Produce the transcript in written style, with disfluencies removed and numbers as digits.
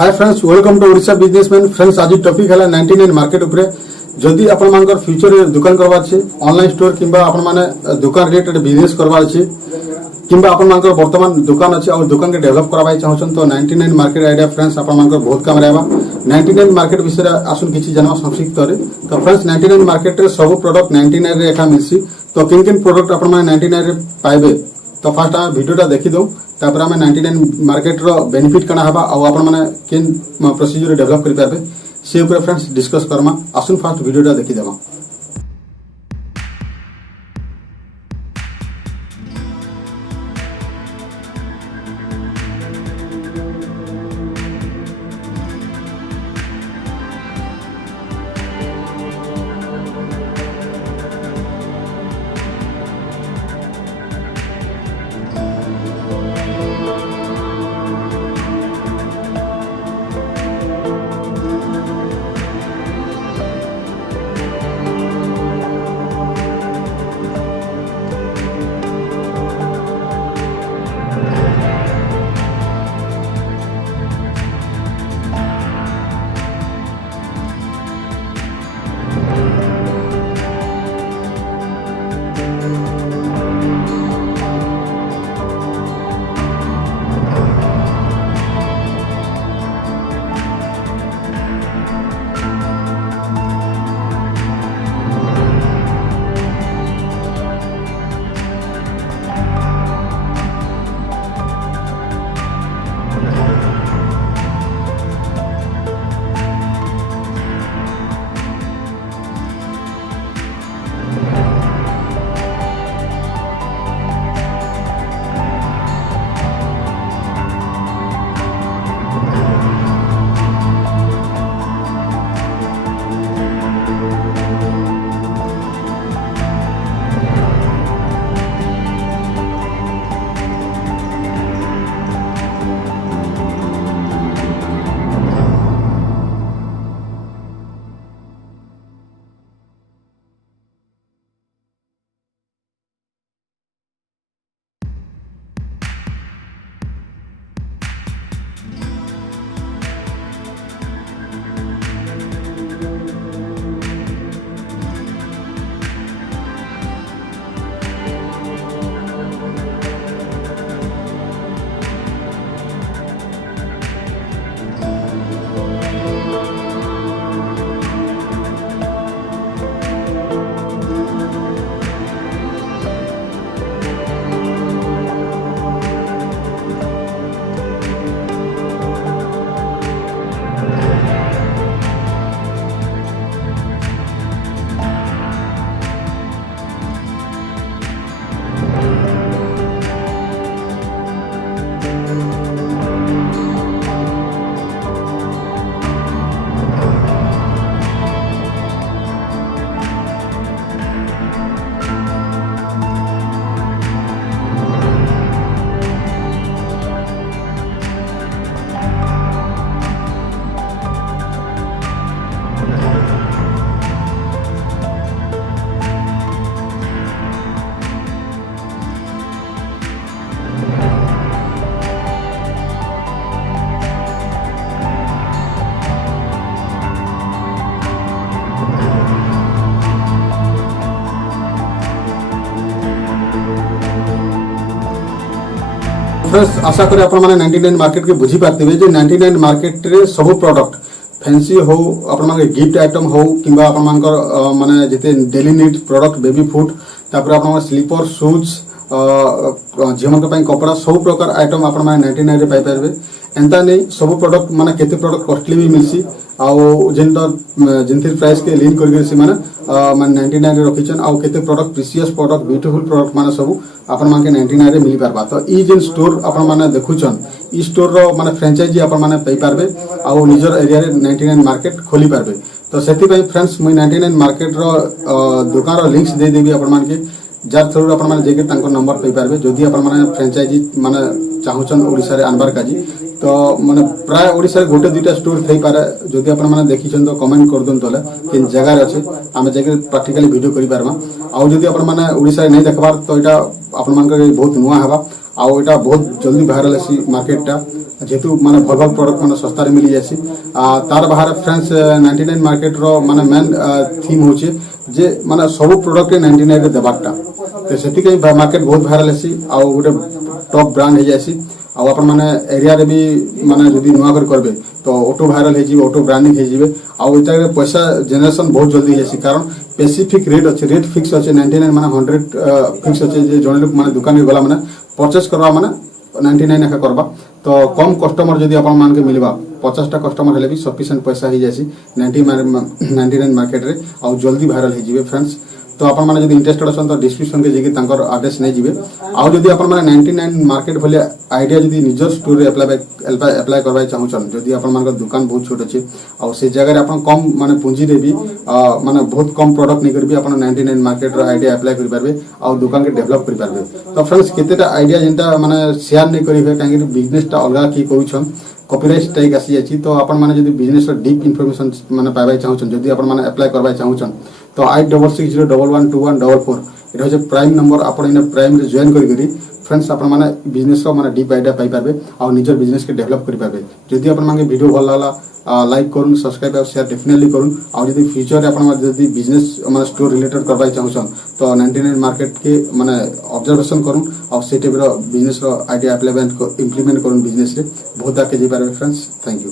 Hi friends, welcome to Odisha businessman. Friends, आज topic है 99 market उपरे। जदि आपण मानकर फ्यूचर दुकान करबार छै, ऑनलाइन स्टोर किंबा आपण माने दुकान रिलेटेड बिजनेस करबार छै किंबा आपण मानकर वर्तमान दुकान अछि और दुकान के डेवलप करबाई चाहछन तो 99 मार्केट आइडिया फ्रेंड्स आपण मानकर बहुत काम रहबा। 99 मार्केट विषय आसुन किछि जानवा संक्षिप्त रे। तो फ्रेंड्स, 99 मार्केट रे सब प्रोडक्ट 99 रे एका मिलसी। तो किन प्रोडक्ट आपण माने 99 रे पाइबे। तो फर्स्ट आ वीडियोटा देखि दो, तापर आमे 99 मार्केट रो बेनिफिट कना हबा आ आपण माने केन प्रोसीजर डेवलप करि पाबे से ऊपर फ्रेंड्स डिस्कस करमा। आसुन फर्स्ट वीडियोटा देखि देबा। फ्रेंड्स, आशा करी आपण माने 99 मार्केट के बुझी पारथिबे जे 99 मार्केट रे सब प्रोडक्ट फैंसी हो, आपण माने गिफ्ट आइटम हो किंबा आपण मानकर माने जते daily need product, baby food, तापर आपण माने स्लीपर, शूज, झिमन के कपड़ा सब प्रकार आइटम आपण माने 99 रे पाई परबे। एंता नहीं सब प्रोडक्ट माने केते प्रोडक्ट कॉस्टली भी मिलसी आउ जिनथि प्राइस के लिंक करके से माने 99 रे रखिछन। आउ केते product precious product, beautiful product माने सब आपण माने 99 रे मिली पारबा। तो ई जेन स्टोर आपण माने देखुछन, ई स्टोर रो माने फ्रेंचाइजी आपण माने पाई पारबे आउ निजर एरिया रे 99 मार्केट खोली पारबे। तो सेति पई फ्रेंड्स मुई 99 मार्केट रो दुकान रो लिंक्स दे देबी आपण माने के, जार थ्रू आपण माने जेके तांको नंबर पाई पारबे। जदि आपण माने फ्रेंचाइजी माने चाहुछन ओडिसा रे आनबार काजी तो माने प्राय ओडिसा गोटे दुटा स्टोर थई पारे। जदि आपण माने देखिछन तो कमेंट कर दन तले किन जगह रे अछि, आमे जेके प्रैक्टिकली वीडियो करि पारबा। आ जदि आपण माने ओडिसा रे नै देखबार तो एटा आपण मानकर बहुत नुआ हबा। आ एटा बहुत जल्दी वायरल अछि मार्केट टा। जेहेतु माने भल भल प्रोडक्ट माने सस्ता रे मिली जासी तार बाहर फ्रेंड्स 99 मार्केट रो माने मेन थीम होचे जे माने सब प्रोडक्ट 99 रे देबाटा तो सेति के मार्केट बहुत वायरल हेसी आ गोटे टॉप ब्रांड हे जासी आ अपन माने एरिया रे भी माने जदी नुआ कर करबे तो ऑटो वायरल हे जीवे ऑटो ब्रांडिंग हे जीवे आ एटा रे पैसा जनरेशन बहुत जल्दी हेसी कारण स्पेसिफिक रेट अच्छे रेट फिक्स अच्छे 99 माने 100 फिक्स अच्छे जे जने लोक माने दुकान में गला माने परचेस करवा माने 99 एका करबा तो कम कस्टमर जदी अपन मान के मिलबा 50 टा कस्टमर हेले भी सफिशिएंट पैसा ही जासी 99 मार्केट रे आ जल्दी वायरल हे जीवे फ्रेंड्स तो अपन माने जदी इंटरेस्टेड अछन तो डिस्क्रिप्शन के जेकी तांकर एड्रेस नै जिवे आ जदी अपन माने 99 मार्केट भले आईडिया जदी निजर स्टोर रे अप्लाई करबा चाहू छन जदी अपन मान दुकान बहुत छोट अछि आ से जगह रे अपन कम माने पूंजी रे भी माने बहुत कम प्रोडक्ट नै करबी अपन 99 मार्केट रो आईडिया अप्लाई करि पारबे आ दुकान के डेवलप करि पारबे तो फ्रेंड्स केतेटा आईडिया जेंटा माने शेयर नै करिवे काहे कि बिजनेस टा अलगा की करू छन कॉपीराइट स्ट्राइक आसी अछि तो अपन माने जदी बिजनेस रो डीप इंफॉर्मेशन माने पाइबा चाहू छन जदी अपन माने अप्लाई करबा चाहू छन तो 8660112144 एटा होचे प्राइम नंबर आपण इन प्राइम रे जॉइन करी फ्रेंड्स आपण माने बिजनेस रो माने डीप आईडिया पाई पाबे आ निजर बिजनेस के डेवलप करि पाबे जदी आपण माने वीडियो भल लागला लाइक करूँ सब्सक्राइब और शेयर डेफिनेटली करूँ आ जदी फ्यूचर आपण माने जदी बिजनेस माने स्टोर रिलेटेड करबा चाहू छन तो 99 मार्केट के माने ऑब्जर्वेशन करूँ और से टाइप रो बिजनेस रो आईडिया इम्प्लीमेंट करूँ बिजनेस रे बहुत आगे जे पारबे फ्रेंड्स थैंक यू।